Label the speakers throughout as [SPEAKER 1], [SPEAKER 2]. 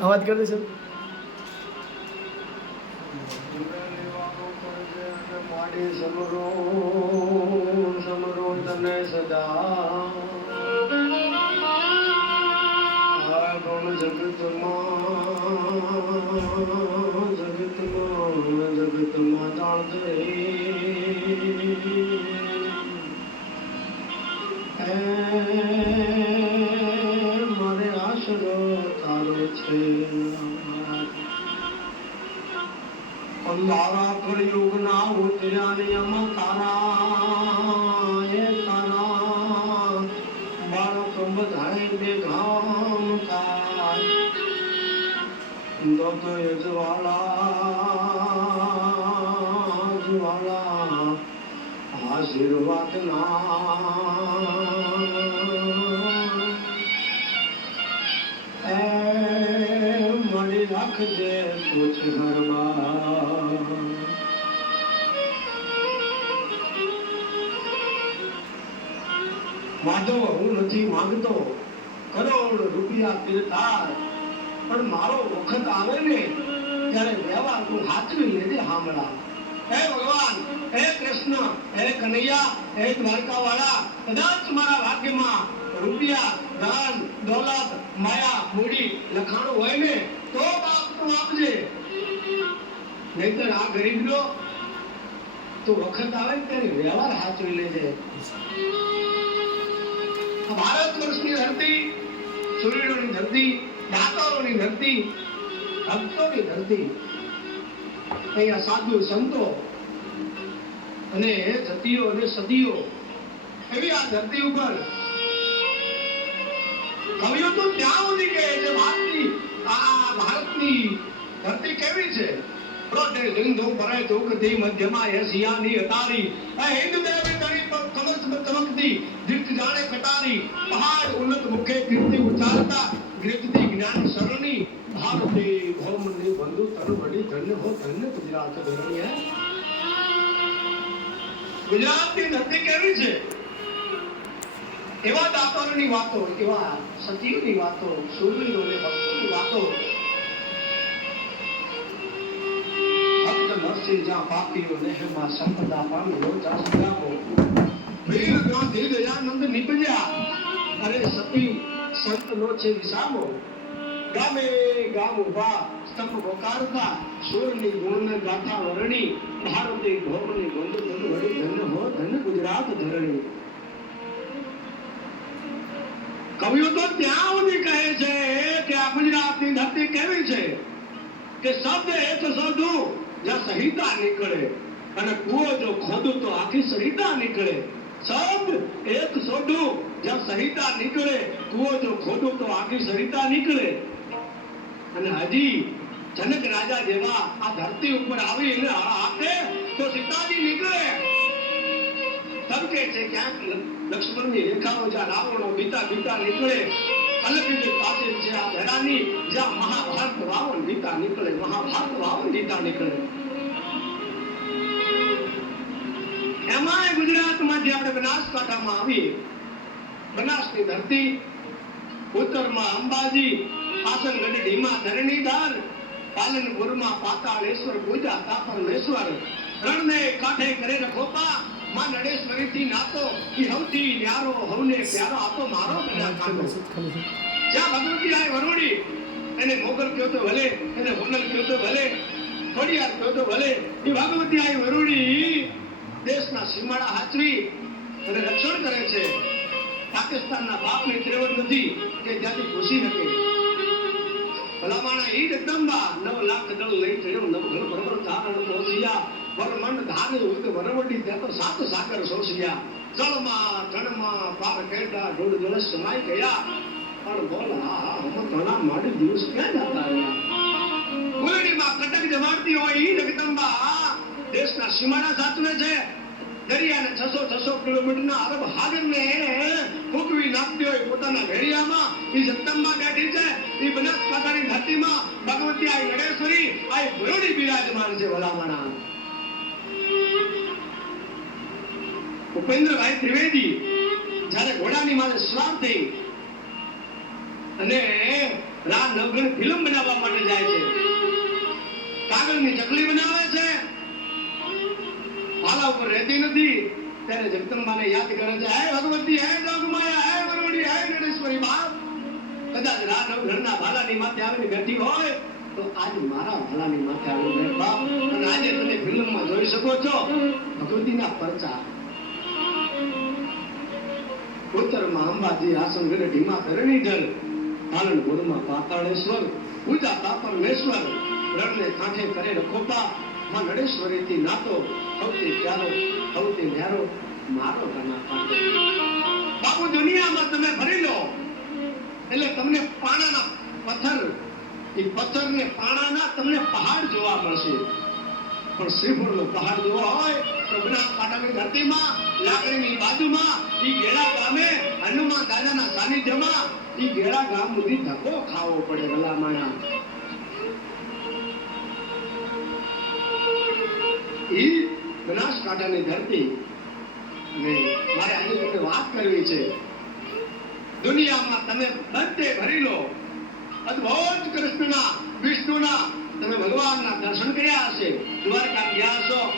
[SPEAKER 1] અવાજ કરી દેશો
[SPEAKER 2] માડી સમરો સમરો તને સદા આ ગુણ જગતમાં જગતમાં જગતમાં જાણતે એ અંધારા કળયુગના ઉતર્યા નિયમ તારા એ તારા બાળક બેગામ થાય દત્ત જ્વાલા જ્વાલા આશીર્વાદ ના મળી રાખજે પૂછ ઘરમાં માધવ હું નથી માંગતો. કરોડ રૂપિયા પીરતા પણ મારો વખત આવે ને, ત્યારે વ્યવહાર તું હાચવી લેજે હામળા હે ભગવાન, હે કૃષ્ણ, હે કનૈયા, હે દ્વારકા વાળા કદાચ મારા ભાગ્યમાં રૂપિયા, ધન, દોલત, માયા, મૂડી, લખાણું હોય ને, તો બાપ તું આપજે. નહીતર આ ગરીબનો તો વખત આવે ત્યારે વ્યવહાર હાચવી લેજે. ભારત વર્ષની ધરતી, સૂર્યની ધરતી, દાતારોની ધરતી, ભક્તોની ધરતી. અહીંયા સાધુ સંતો અને જતીઓ અને સદીઓ એવી આ ધરતી ઉપર કવિઓ તો ત્યાં સુધી કહે છે, ભારતની, આ ભારતની ધરતી કેવી છે? પ્રોટે સિંધુ પરે ચૌકતી મધ્યમાં એશિયાની અતારી આ હિન્દ દેવી તરી પર ચમકતી જાણે કટારી પહાડ ઉન્નત મુખે કીર્તિ ઉચ્ચારતા ગીતતી જ્ઞાન શરણી ભારતે ભૌમની બંધુ તન બડી ધન્ય હો ધન્ય ગુજરાત ધરણી, હે? ગુજરાતની ધરતી કેવી છે? એવા દાતારોની વાતો, એવા સતીઓની વાતો સૂર્યો અને ભક્તોની વાતો. ભક્ત નરસિંહ જ્યાં પાપીઓ, નેહમાં સંપદા પામ્યો ત્યાં કવિઓ તો ત્યાં સુધી કહે છે કે આ ગુજરાતની ધરતી કેવી છે? કે શબ્દ શોધું, જ્યાં સંહિતા નીકળે. અને કુવો જો ખોદું તો આખી સંહિતા નીકળે. શબ્દ એક શોધું જ્યાં સહિતા નીકળે, કુવો જો ખોટું, તો આખી સહિતા નીકળે. અને હજી જનક રાજા જેવા આ ધરતી ઉપર આવી અને આપે તો સીતાજી નીકળે. તબકે છે, ક્યાંક લક્ષ્મણની રેખાઓ જ્યાં રાવણો બીતા બીતા નીકળે અલગથી પાસે છે આ ધરાની જ્યાં મહાભારત રાવણ બીતા નીકળે, મહાભારત રાવણ બીતા નીકળે. એમાંય ગુજરાતમાં જે આપણે બનાસકાંઠામાં આવીએ બનાસની ધરતી, ઉત્તરમાં અંબાજી આસનગઢ ઢીમા ધરણીધાર પાલનપુરમાં પાતાળેશ્વર પૂજા તાપરમેશ્વર રણને કાંઠે કરે ખોપા માં નડેશ્વરીથી નાતો કે હવથી ન્યારો, હવને પ્યારો, આપો મારો બધા
[SPEAKER 1] ખાલી
[SPEAKER 2] જ્યાં ભગવતી આય વરોડી એને મોગલ કયો તો ભલે, એને હોનલ કયો તો ભલે, ખોડિયાર કયો તો ભલે એ ભગવતી આય વરોડી દેશના સીમાડા હાચવી અને રક્ષણ કરે છે. પાકિસ્તાનના બાપની ત્રેવડ નથી કે ત્યાંથી ઘૂસી શકે. ભલામાણા ઈ જગદંબા નવ લાખ દળ લઈ થયો. નવ ઘર બરોબર ધારણ પહોંચ્યા વરમંડ ઉદ વરવડી, ત્યાં તો સાત સાગર સોસિયા. જળમાં જળમાં, પાર કેડા ઢોળ જળ સમાઈ ગયા. પણ બોલ હમ ઘણા માડી દિવસ ક્યાં જતા રહ્યા? ગુલડીમાં કટક જમાડતી હોય ઈ જગદંબા દેશના સીમાના સાતને છે દરિયાને છસો છસો કિલોમીટરના અરબ હાગરને ફૂંકવી નાખતી હોય પોતાના ભેડિયામાં એ જગદંબા બેઠી છે એ બનાસકાંઠાની ધરતીમાં ભગવતી આ નડેશ્વરી આ ભરોડી બિરાજમાન છે ભલામણા. ઉપેન્દ્રભાઈ ત્રિવેદી, જ્યારે ઘોડાની માથે સવાર થઈ અને રા નવઘણ ફિલ્મ બનાવવા માટે જાય છે, કાગળની ચકલી બનાવે છે ભાલા ઉપર રહેતી નથી. ત્યારે જગદંબાને યાદ કરે છે, હે ભગવતી, હે જોગમાયા હે વરુણી હે ગણેશ્વરી બાપ. કદાચ રા ઘરના ભાલાની માથે આવીને બેઠી હોય, તો આજ મારા ભાલાની માથે આવીને બાપ અને આજે તમે ફિલ્મમાં જોઈ શકો છો, ભગવતીના પરચા. ઉત્તરમાં અંબાજી આસનગઢ ઢીમા ધરણી જલ. પાલનપુરમાં પાતાળેશ્વર, પૂજા પાપરમેશ્વર રણને કાંઠે કરે રખોપા માં નડેશ્વરીથી નાતો સૌથી ચારો સૌથી ન્યારો મારો બાપુ, દુનિયામાં તમે ભરી લો. એટલે તમને પાણાના પથ્થર, એ પથ્થરને પાણાના તમને પહાડ જોવા મળશે. પણ શ્રીફળનો પહાડ જોવો હોય, તો બનાસ કાંઠાની ધરતીમાં, લાકડીની બાજુમાં ઈ ગેડા ગામે, હનુમાન દાદાના સાનિધ્યમાં ઈ ગેડા ગામ સુધી ધક્કો ખાવો પડે ભલામણા ઈ બનાસકાંઠાની ધરતી. અને મારે આજે તમને વાત કરવી છે. દુનિયામાં તમે બધે ભરી લો. અદ્ભુત કૃષ્ણના, વિષ્ણુના, તમે ભગવાનના દર્શન કર્યા હશે. દ્વારકા ગયા હશો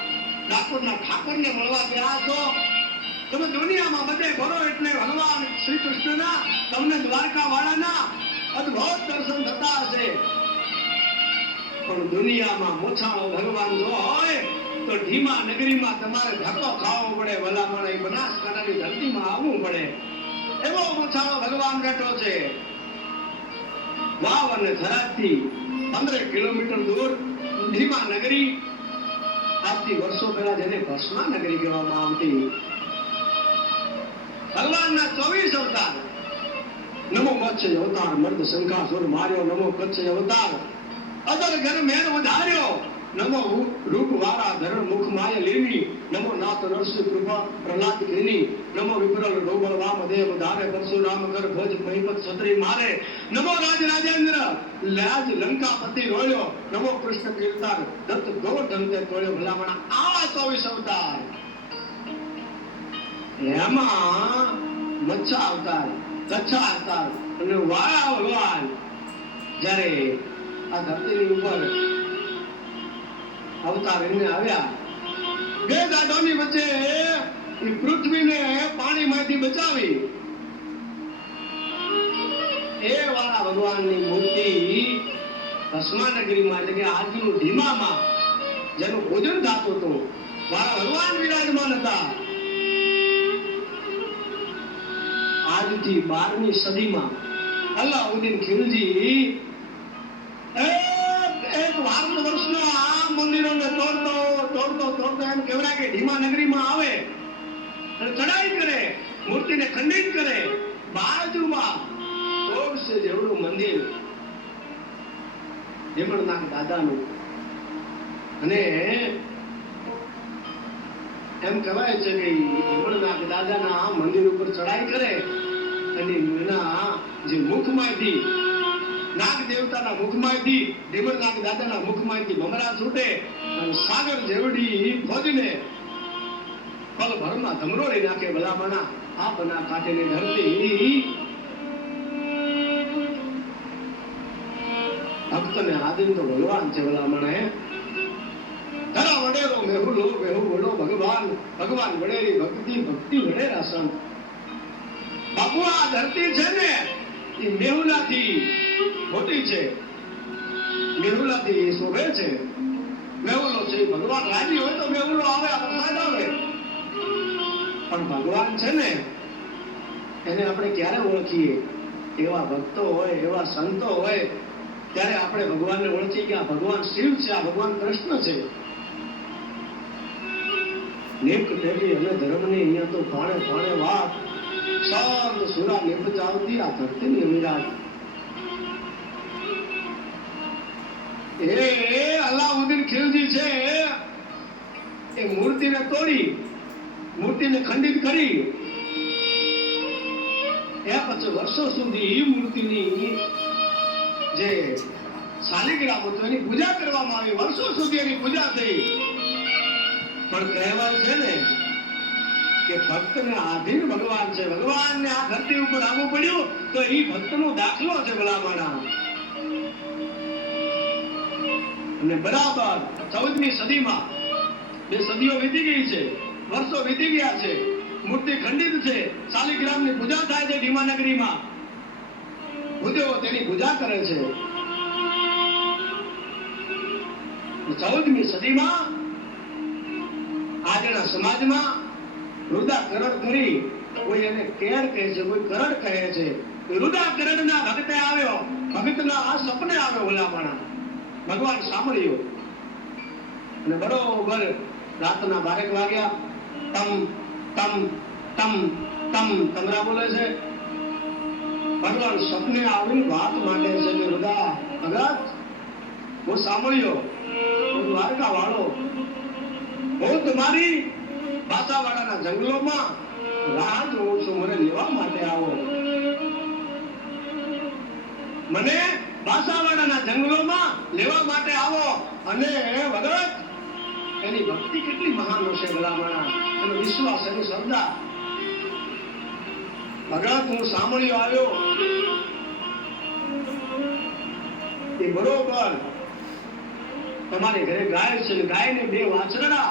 [SPEAKER 2] ડાકોરના ઠાકોરને મળવા ગયા હશો. તમે દુનિયામાં બધે ભરો એટલે ભગવાન શ્રી કૃષ્ણના, તમને દ્વારકા વાળાના અદ્ભુત દર્શન થતા હશે. પણ દુનિયામાં ઓછામાં ભગવાન જો હોય. તો ધીમા નગરીમાં તમારે ધક્કો ખાવો પડે, ભલામણ બનાસકાંઠાની ધરતીમાં આવવું પડે. એવો મસાળો ભગવાન બેઠો છે. વાવ અને થરાદથી પંદર કિલોમીટર દૂર ધીમા નગરી, આજથી વર્ષો પહેલા જેને ભસ્મા નગરી કહેવામાં આવતી. ભગવાનના ચોવીસ અવતાર. નમો મત્સ્ય અવતાર, મર્દ શંખાસુર માર્યો, નમો કચ્છ અવતાર. અદર ઘર મેર વધાર્યો. નમો રૂપ વાળા ધરણ મુખ માય લેવી નમો નાથ નરસિંહ કૃપા પ્રહલાદ કીની નમો વિપ્રલ ડોબળ વામ દેવ ધારે પરશુરામ કર ભોજ મહિપત છત્રી મારે નમો રાજ રાજેન્દ્ર લાજ લંકાપતિ રોયો નમો કૃષ્ણ કીર્તન દત્ત ગોવર્ધન તે તોળ્યો ભલામણા આવા ચોવીસ અવતાર એમાં મચ્છા અવતાર કચ્છા અવતાર અને વાળા ભગવાન, જ્યારે આ ધરતીની ઉપર અવતાર એમને આવ્યા. બે દાદાની વચ્ચે પૃથ્વીને પાણીમાંથી બચાવી. એ વાળા ભગવાનની મૂર્તિ ભસ્માનગરીમાં એટલે કે આજનું ધીમામાં, જેનું ભોજન થતું હતું, વાળા ભગવાન વિરાજમાન હતા. આજથી બારમી સદીમાં અલ્લાઉદ્દીન ખિલજી એક ભારત વર્ષનો મંદિરોને તોડતો તોડતો તોડતો એમ કહેવાય કે ધીમા નગરીમાં આવે અને ચડાઈ કરે, મૂર્તિને ખંડિત કરે, બાજુમાં તોડશે જેવડું મંદિર. ધીમણનાથ દાદાનું. અને એમ કહેવાય છે કે ધીમણનાથ દાદાના મંદિર ઉપર ચડાઈ કરે અને એના જે મુખમાંથી નાગ દેવતાના મુખમાંથી દેવનાગ દાદાના મુખમાંથી ભમરા છૂટે સાગર જેવડી ભજને પલ ભરમાં ધમરોડી નાખે ભલામણા. આ કાંઠેની ધરતી. ભક્તને આદિન તો ભગવાન છે ભલામણે. ધરા વડેરો મેહુલો, મેહુ વડો ભગવાન. ભગવાન વડેરી ભક્તિ ભક્તિ વડેરા સંત. બાપુ, આ ધરતી છે ને, એ મેહુલાથી મોટી છે. મેહુલાથી એ શોભે છે. મેહુલો છે, ભગવાન રાજી હોય તો મેહુલો આવે પ્રસાદ આવે પણ ભગવાન છે ને, એને આપણે ક્યારે ઓળખીએ? એવા ભક્તો હોય, એવા સંતો હોય, ત્યારે આપણે ભગવાનને ઓળખીએ કે આ ભગવાન શિવ છે, આ ભગવાન કૃષ્ણ છે. નેક દેવી અને ધર્મની અહીંયા તો ભાણે ભાણે વાત. શાંત સુરા નિપજાવતી આ ધરતીની વિરાટ એ અલાઉદ્દીન ખિલજી છે. એ મૂર્તિને તોડી, મૂર્તિને ખંડિત કરી. એ પછી વર્ષો સુધી એ મૂર્તિની જે શાલિગ્રામ હતો, એની પૂજા કરવામાં આવી. વર્ષો સુધી એની પૂજા થઈ. પણ કહેવાય છે ને કે ભક્તને આધીન ભગવાન છે. ભગવાનને આ ધરતી ઉપર આવવું પડ્યું તો એ ભક્તનો દાખલો છે ભલામણા. અને બરાબર ચૌદમી સદીમાં બે સદીઓ વીતી ગઈ છે, વર્ષો વીતી ગયા છે, મૂર્તિ ખંડિત છે, શાલિગ્રામની પૂજા થાય છે ભીમાનગરીમાં ભૂદેવો તેની પૂજા કરે છે. ચૌદમી સદીમાં આજના સમાજમાં રુદા કરડ કરી કોઈ એને કેર કહે છે, કોઈ કરડ કહે છે રુદા કરડના ભક્તે આવ્યો, ભક્તના આ સપને આવ્યો ભલામણા ભગવાન સાંભળ્યો. અને બરોબર રાતના બારેક વાગ્યા, તમ તમ તમ તમ, તમરા બોલે છે. ભગવાન સપને આવી વાત માટે છે કે, રુદા ભગત હું સાંભળ્યો. હું દ્વારકા વાળો હું તમારી બાસાવાડાના જંગલોમાં રાહ જોઉં છું. મને લેવા માટે આવો. મને બાસાવાડાના જંગલોમાં લેવા માટે આવો. અને ભગત, એની ભક્તિ કેટલી મહાન હશે ભલામણા. એનો વિશ્વાસ, એની શ્રદ્ધા ભગત, હું સાંભળ્યો આવ્યો. એ બરોબર, તમારે ઘરે ગાય છે ગાયને બે વાછરડા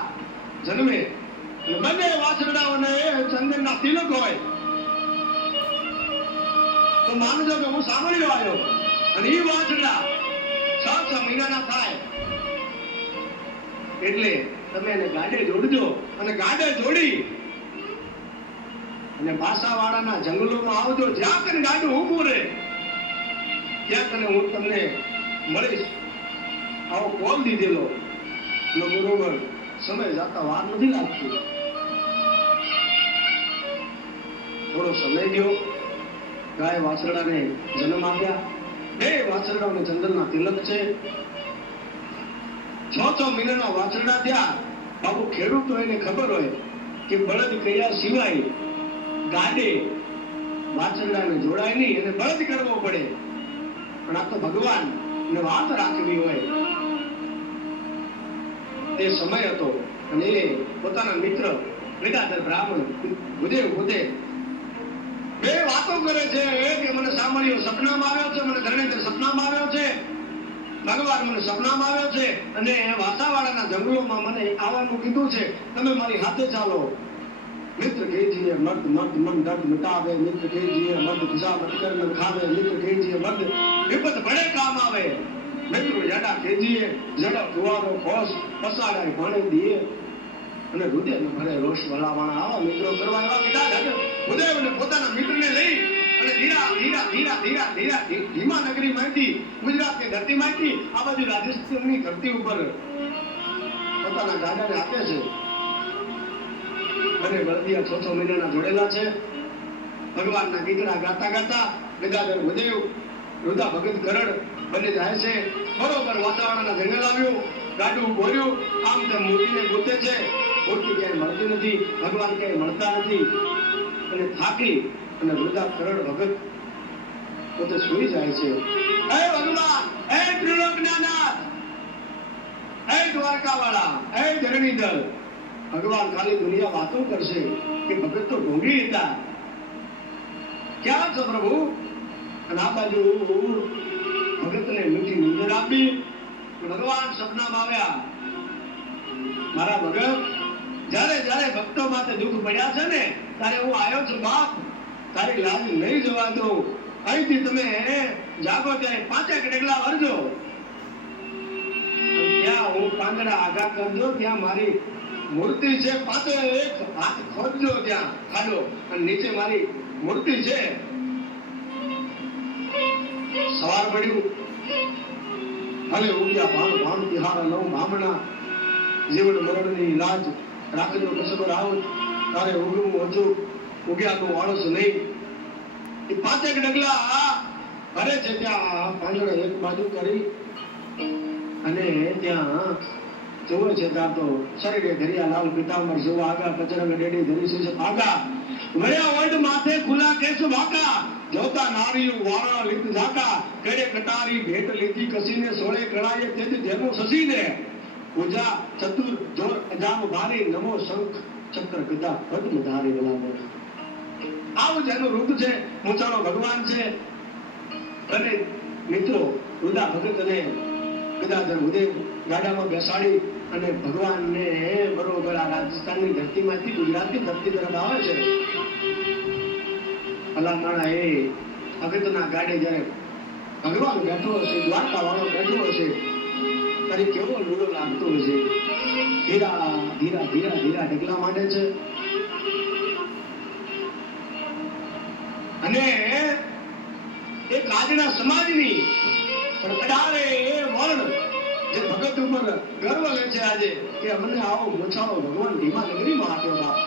[SPEAKER 2] જન્મે. બંને વાછરડાઓને ચંદનના તિલક હોય. તો માનજો કે હું સાંભળ્યો આવ્યો? અને એ વાછરડા છ છ મહિનાના થાય. એટલે તમે એને ગાડે જોડજો અને ગાડે જોડી. અને બાસાવાડાના જંગલોમાં આવજો, જ્યાં તને ગાડું ઊભું રહે. ત્યાં તને હું તમને મળીશ. આવો કોલ દીધેલો. એટલે બરોબર, સમય જતા વાર નથી લાગતી. થોડો સમય ગયો ગાય વાછરડાને જન્મ આપ્યા. બે વાછરડાઓને ચંદનના તિલક છે. છ છ મહિનાના વાછરડા ત્યાં. બાબુ ખેડૂતો એને ખબર હોય કે બળદ કયા સિવાય ગાડે વાછરડાને જોડાય નહીં, એને બળદ કરવો પડે. પણ આ તો ભગવાન ને વાત રાખવી હોય. તે સમય હતો અને એ પોતાના મિત્ર વિદાધર બ્રાહ્મણ ભૂદેવ પોતે બે વાતો કરે છે કે મને સામાન્ય સપનામાં આવ્યો છે, મને ધરણેન્દ્ર સપનામાં આવ્યો છે, ભગવાન મને સપનામાં આવ્યો છે, અને વાસાવાડાના જંગલોમાં મને આવવાનું કીધું છે, તમે મારી હાથે ચાલો. મિત્ર કેજીએ મર્દ મર્દ મન દર્દ મિટાવે મિત્ર કેજીએ મર્દ ખુશા મત મન ખાવે, મિત્ર કેજીએ મર્દ વિપત ભળે કામ આવે. મિત્રો જડા કેજીએ જડા ફુવારો ખોસ, પસાડાય પાણી દીએ. અને હૃદય ભરે રોષ વલાવાના આવા મિત્રો કરવા એવા કીધા છે હૃદય પોતાના મિત્રને લઈ અને ધીરા ધીરા ધીરા ધીરા ધીરા ધીમા નગરી માંથી ગુજરાતની ધરતી માંથી આ બાજુ રાજસ્થાનની ધરતી ઉપર પોતાના ગાડાને આપે છે. અને બળદિયા છ છ મહિનાના જોડેલા છે. ભગવાનના ગીતડા ગાતા ગાતા ગદાધર ભદેવ રુદા ભગત કરડ બંને જાય છે. બરોબર વાતાવરણના જંગલ આવ્યું, ગાડું ભોર્યું આમ તેમ મૂર્તિને ગોતે છે. મૂર્તિ ક્યાંય મળતી નથી, ભગવાન ક્યાંય મળતા નથી. અને થાકી અને વૃદ્ધા સરળ ભગત પોતે સુઈ જાય છે. હે ભગવાન, હે ત્રિલોકનાથ હે દ્વારકાવાળા, હે ધરણીધર ભગવાન ખાલી દુનિયા વાતો કરશે કે ભગત તો ઢોંગી હતા. ક્યાં છો પ્રભુ? અને આ બાજુ ભગતને મીઠી નીંદર આપી ભગવાન સપનામાં આવ્યા. મારા ભગત જ્યારે જ્યારે ભક્તો માટે દુઃખ પડ્યા છે ને, ત્યારે હું આવ્યો છું, બાપ, તારી લાજ લઈ જવા દઉં અહીંથી તમે જાગો ત્યારે પાંચેક ડગલા વરજો. ત્યાં હું પાંદડા આગા કરજો, ત્યાં મારી મૂર્તિ છે પાંચે એક હાથ ખોદજો ત્યાં, ખાડો. અને નીચે મારી મૂર્તિ છે. સવાર પડ્યું. ભલે ઉગ્યા ભાણ ભાણ તિહારા લઉં બ્રાહ્મણા, જીવન મરણની લાજ રાખજો કસબર રાહુલ, તારે ઉગવું ઓછું ઉગ્યા તો વાળસ નહીં. એ પાંચેક ડગલા ભરે છે, ત્યાં પાંજરો એક બાજુ કરી અને ત્યાં જોવે છે, ત્યાં તો શરીરે ધરિયા લાલ પિતાંબર જેવા આગા કચરંગ ડેડી ધરી છે આગા વયા ઓઢ માથે ખુલા કેસ ભાકા જોતા નારીયું વાળા લીધ ઝાકા કેડે કટારી ભેટ લીધી કસીને સોળે કળાએ તેથી જેનું સસીને પૂજા, ચતુર જોર અજામ ભારે નમો, શંખ, ચક્ર, ગદા, પદ્મ, ધારે ભલામણ આવું જેનું રૂપ છે મૂંચાણો ભગવાન છે. અને મિત્રો રુદા ભગત અને ગદાધર ઉદય ગાડામાં બેસાડી અને ભગવાનને બરોબર આ રાજસ્થાનની ધરતીમાંથી ગુજરાતની ધરતી તરફ આવે છે. ભલામણા એ ભગતના ગાડે જ્યારે ભગવાન બેઠો હશે દ્વારકા વાળો બેઠો હશે ત્યારે કેવો લૂડો લાગતો હશે ધીરા ધીરા ધીરા ધીરા ઢગલા માંડે છે. અને એક આજના સમાજની પણ અઢારે વર્ણ જે ભગત ઉપર ગર્વ લે છે આજે કે અમને આવો મોછાળો ભગવાન ભીમા નગરીમાં આપ્યો બાપ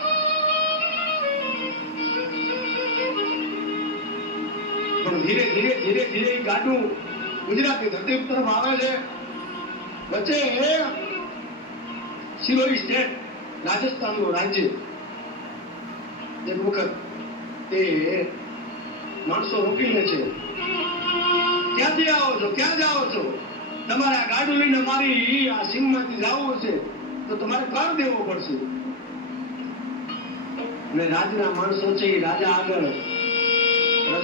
[SPEAKER 2] પણ ધીરે ધીરે ધીરે ધીરે ગાડું ગુજરાતની ધરતી તરફ આવે છે. વચ્ચે સિરોહી સ્ટેટ રાજસ્થાનનું રાજ્ય એક વખત તે માણસો રોકીને છે ક્યાંથી આવો છો ક્યાં જાઓ છો તમારે આ ગાડું લઈને મારી આ સીમમાંથી જવું છે તો તમારે કર દેવો પડશે અને રાજના માણસો છે એ રાજા આગળ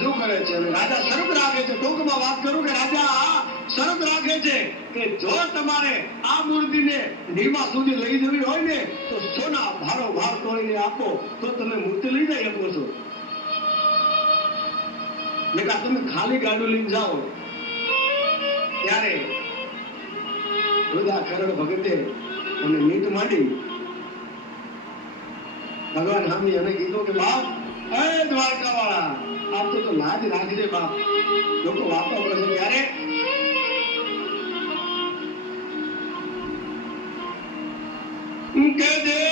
[SPEAKER 2] રજૂ કરે છે. રાજા શરત રાખે છે. ટૂંકમાં વાત કરું કે રાજા શરત રાખે છે કે જો તમારે આ મૂર્તિને નીમા સુધી લઈ જવી હોય ને, તો સોના ભારો ભાર તોડીને આપો, તો તમે મૂર્તિ લઈ જઈ શકો છો. બેટા, તમે ખાલી ગાડું લઈને જાઓ. ત્યારે બધા કરણ ભગતે અને મીટ માંડી. ભગવાન સામે એને કીધું કે, બાપ એ દ્વારકા વાળા આપ તો લાજ રાખજે બાપ. લોકો વાતો કરે છે ત્યારે કે દેવ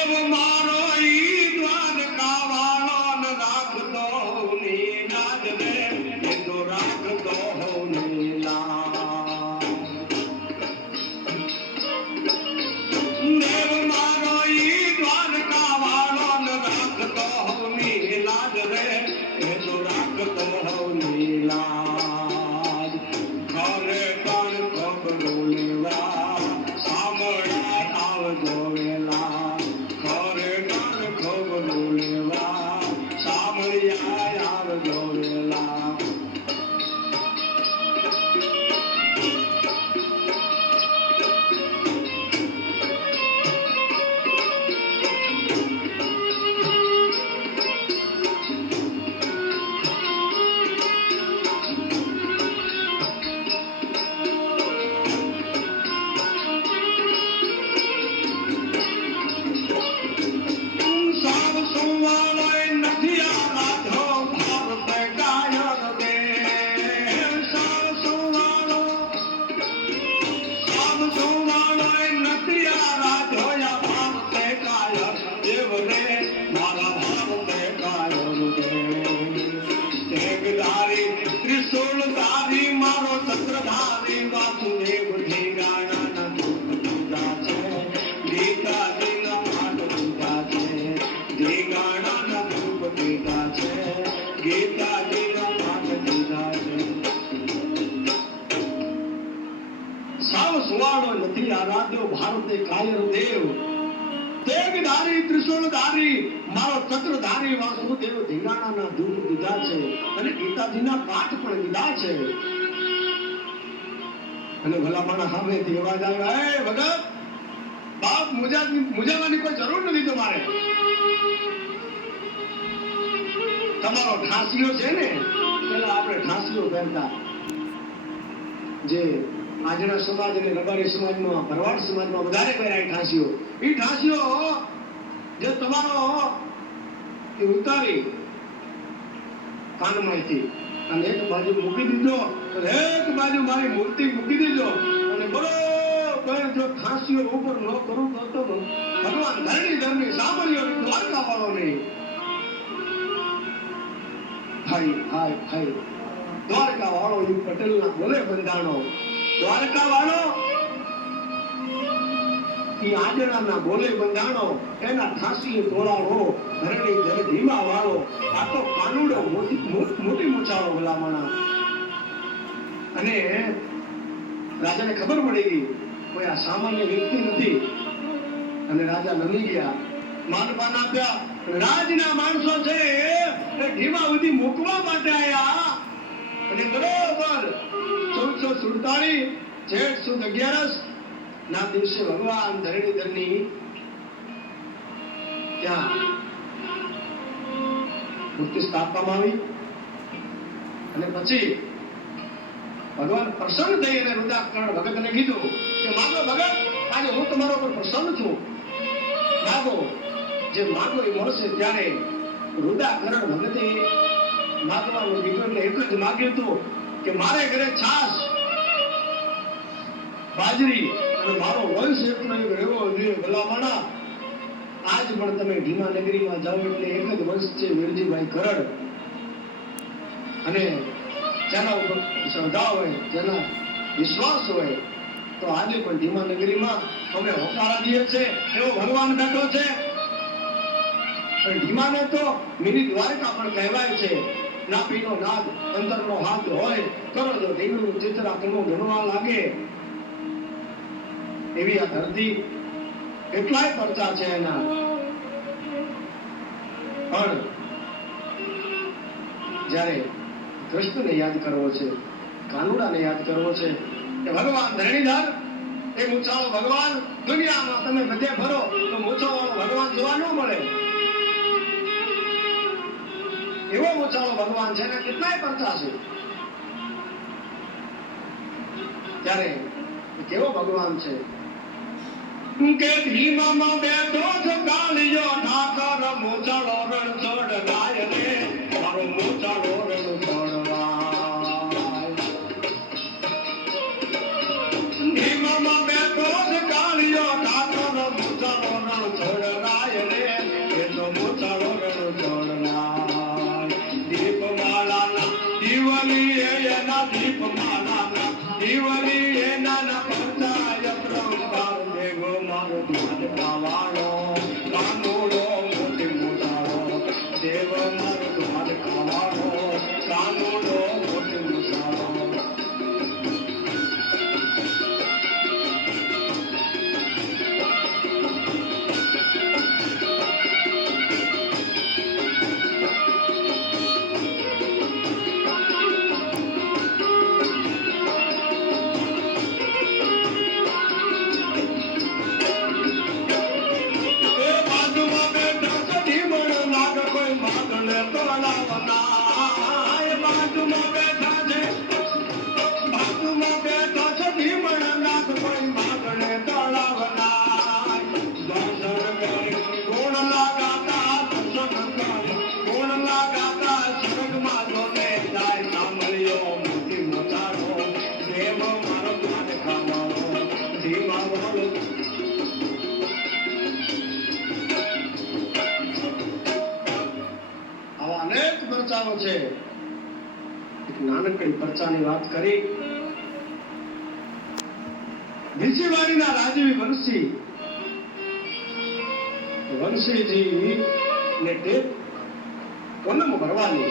[SPEAKER 2] ના ના સાવ સુવાળો નથી આરાધ્યો ભારતે કાયર દેવ તેગધારી ત્રિશૂળધારી મારો ચક્રધારી વાસુદેવ ધીંગાણાના ધૂપ દીધા છે. અને ગીતાજીના પાઠ પણ દીધા છે. અને ભલામણ સામેથી અવાજ આવ્યો ભગત, બાપ મુજા- મુજાવાની કોઈ જરૂર નથી તમારે. તમારો ઠાસીઓ છે ને પેલા આપણે ઠાસીઓ પહેરતા. જે આજના સમાજ અને રબારી સમાજમાં, ભરવાડ સમાજમાં વધારે પહેરાય ઠાંસીઓ એ ઠાસીઓ જે તમારો, એ ઉતારી કાનમાંથી અને એક બાજુ મૂકી દીધો એક બાજુ મારી મૂર્તિ મૂકી દીધો. અને બરોબર જો ઠાંસીઓ ઉપર ન કરું તો ભગવાન ધરણી ધરણી સાંભળ્યો, દ્વારકા વાળો નહીં હાય હાય હાય. દ્વારકા વાળો એ પટેલના બોલે બંધાણો. દ્વારકા વાળો આજણાના બોલે બંધાણો, એના ઠાંસી તોળાળો ધરણી ધરે ધીમા વાળો, આ તો કાનુડો મોટી મુછાળો ભલામણા. અને રાજાને ખબર પડી ગઈ કોઈ આ સામાન્ય વ્યક્તિ નથી. અને રાજા નમી ગયા. માનપાન આપ્યા. રાજના માણસો છે એ ધીમા સુધી મૂકવા માટે આયા. અને બરોબર ચૌદસો સુડતાલીસ, જેઠ સુદ અગિયારસ ના દિવસે ભગવાન ધરણીધરની ત્યાં મૂર્તિ સ્થાપવામાં આવી. અને પછી ભગવાન પ્રસન્ન થઈ અને રુદ્રાકરણ ભગતને કીધું કે, માગો ભગત, આજે હું તમારો પર પ્રસન્ન છું. માગો. જે માગો એ મળશે ત્યારે રુદાકરણ ભગતે માગવાનું કીધું એટલે એક જ માગ્યું હતું કે, મારે ઘરે છાશ, બાજરી મારો વંશ એટલો એક રહેવો જોઈએ ભલામણા. આજ પણ તમે ભીમા નગરીમાં જાઓ એટલે એક જ વંશ છે વેલજીભાઈ કરડ અને જેના ઉપર શ્રદ્ધા હોય, જેના વિશ્વાસ હોય, તો આજે પણ ધીમા નગરીમાં અમે હોકારા દઈએ છે એવો ભગવાન બેઠો છે. પણ ધીમાને તો મિની દ્વારકા પણ કહેવાય છે. નાપીનો નાદ, અંતરનો હાથ હોય કરો જો ઢીંગનું ચિત્ર આખનું ગણવા લાગે. એવી આ ધરતી કેટલાય પરચા છે એના. પણ જ્યારે કૃષ્ણને યાદ કરવો છે, કાનુડાને યાદ કરવો છે, કે ભગવાન ધરણીધર, એ મૂછાળો ભગવાન દુનિયામાં તમે બધે ફરો, તો મૂછાવાળો ભગવાન જોવા ન મળે. એવો મૂછાળો ભગવાન છે ને કેટલાય પરચા છે. ત્યારે કેવો ભગવાન છે? કે ધીમામાં બેઠો છો કાલિયો ઠાકર મોચાળો રણ છોડ ગાય રે દેવ છે એક નાનકડી પરચાની વાત કરી. બીજીવાડીના રાજવી વંશી. વંશીજી ને પૂનમ ભરવાની.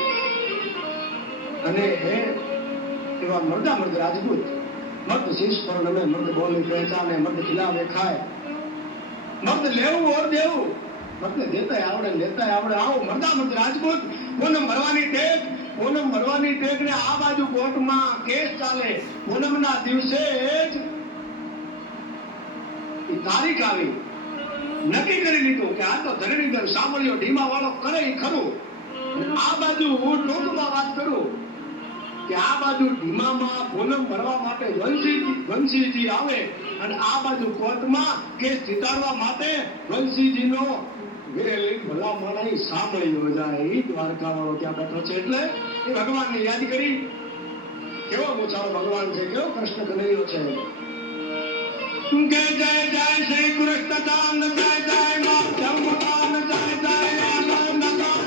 [SPEAKER 2] અને એવા મર્દા મર્દ રાજપૂત. મર્દ શીશ પર નમે મર્દ બોલી પહેચાને મર્દ ખિલાવે ખાય મર્દ લેવું ઓર દેવું. મર્દ દેતા આવડે લેતા આવડે. આવો મરદા મર્દ રાજપૂત. પૂનમ ભરવાની ટેક પૂનમ ભરવાની ટેક ને આ બાજુ કોર્ટમાં કેસ ચાલે. પૂનમના દિવસે જ તારીખ આવી. નક્કી કરી લીધું કે આ તો ધરણીધર સાંભળ્યો ઢીમા વાળો કરે ખરું. આ બાજુ હું ટૂંકમાં વાત કરું કે આ બાજુ ઢીમામાં પૂનમ ભરવા માટે વંશીજી વંશીજી આવે. અને આ બાજુ કોર્ટમાં કેસ જીતાડવા માટે વંશીજીનો વેલ ભલા માણા સાંભળી જાય ઈ દ્વારકા વાળો ત્યાં બેઠો છે એટલે એ ભગવાનને યાદ કરી. કેવો મોચાળો ભગવાન છે, કેવો કૃષ્ણ કનૈયો છે. કે જય જય શ્રી કૃષ્ણ જય જય, મા જય જય